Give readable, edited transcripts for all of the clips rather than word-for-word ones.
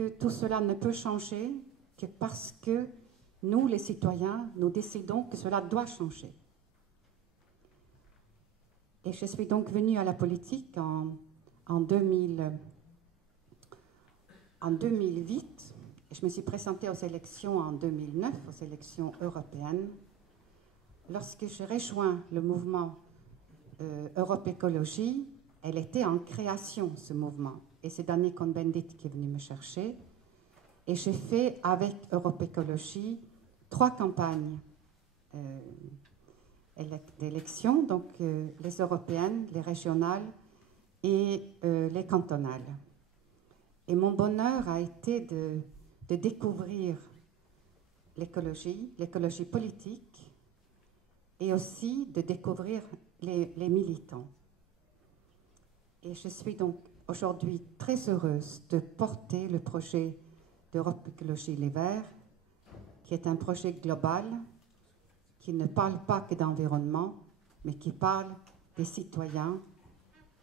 que tout cela ne peut changer que parce que nous, les citoyens, nous décidons que cela doit changer. Et je suis donc venue à la politique en 2008. Je me suis présentée aux élections en 2009, aux élections européennes. Lorsque je rejoins le mouvement Europe Écologie, elle était en création, ce mouvement. Et c'est Danny Cohn-Bendit qui est venu me chercher. Et j'ai fait avec Europe Écologie 3 campagnes d'élections, donc les européennes, les régionales et les cantonales. Et mon bonheur a été de découvrir l'écologie politique et aussi de découvrir les militants. Et je suis donc aujourd'hui très heureuse de porter le projet d'Europe Écologie Les Verts, qui est un projet global qui ne parle pas que d'environnement, mais qui parle des citoyens,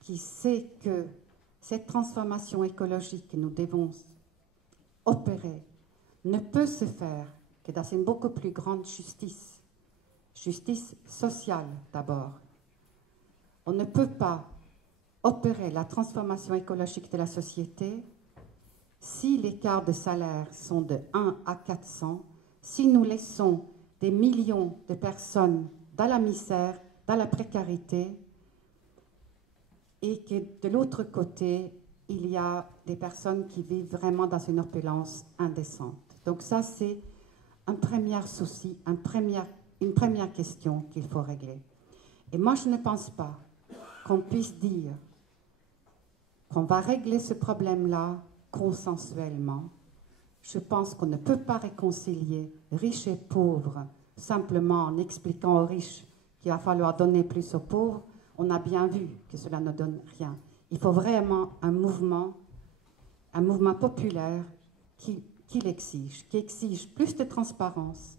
qui sait que cette transformation écologique que nous devons opérer ne peut se faire que dans une beaucoup plus grande justice sociale d'abord. On ne peut pas opérer la transformation écologique de la société si les écarts de salaire sont de 1 à 400, si nous laissons des millions de personnes dans la misère, dans la précarité, et que de l'autre côté, il y a des personnes qui vivent vraiment dans une opulence indécente. Donc ça, c'est un premier souci, une première question qu'il faut régler. Et moi, je ne pense pas qu'on puisse dire qu'on va régler ce problème-là consensuellement. Je pense qu'on ne peut pas réconcilier riches et pauvres simplement en expliquant aux riches qu'il va falloir donner plus aux pauvres. On a bien vu que cela ne donne rien. Il faut vraiment un mouvement populaire qui exige plus de transparence,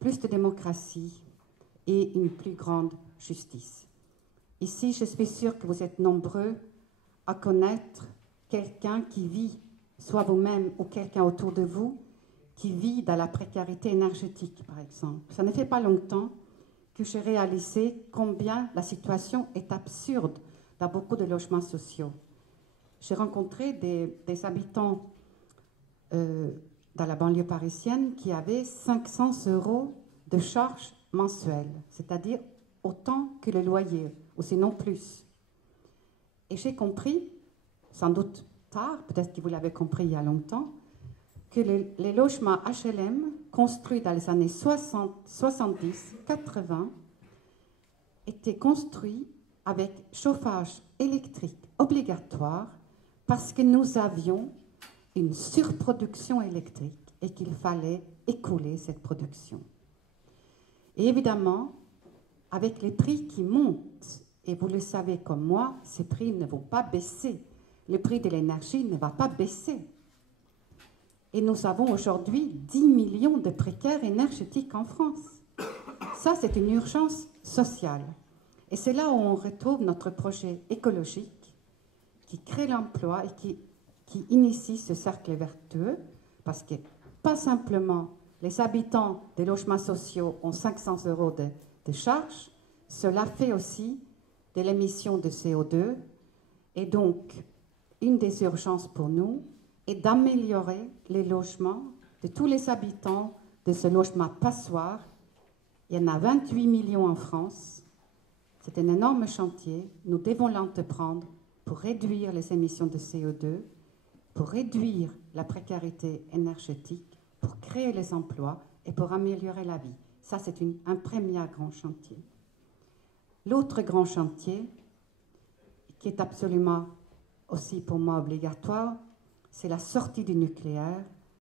plus de démocratie et une plus grande justice. Ici, je suis sûre que vous êtes nombreux à connaître quelqu'un qui vit, soit vous-même ou quelqu'un autour de vous, qui vit dans la précarité énergétique, par exemple. Ça ne fait pas longtemps que j'ai réalisé combien la situation est absurde dans beaucoup de logements sociaux. J'ai rencontré des habitants dans la banlieue parisienne qui avaient 500 € de charges mensuelles, c'est-à-dire autant que le loyer, ou sinon plus. Et j'ai compris, sans doute tard, peut-être que vous l'avez compris il y a longtemps, que les logements HLM construits dans les années 60, 70, 80 étaient construits avec chauffage électrique obligatoire parce que nous avions une surproduction électrique et qu'il fallait écouler cette production. Et évidemment, avec les prix qui montent, et vous le savez comme moi, ces prix ne vont pas baisser. Le prix de l'énergie ne va pas baisser. Et nous avons aujourd'hui 10 millions de précaires énergétiques en France. Ça, c'est une urgence sociale. Et c'est là où on retrouve notre projet écologique qui crée l'emploi et qui initie ce cercle vertueux, parce que pas simplement les habitants des logements sociaux ont 500 € de charges, cela fait aussi de l'émission de CO2. Et donc, une des urgences pour nous est d'améliorer les logements de tous les habitants de ce logement passoire. Il y en a 28 millions en France. C'est un énorme chantier. Nous devons l'entreprendre pour réduire les émissions de CO2, pour réduire la précarité énergétique, pour créer les emplois et pour améliorer la vie. Ça, c'est un premier grand chantier. L'autre grand chantier, qui est absolument aussi pour moi obligatoire, c'est la sortie du nucléaire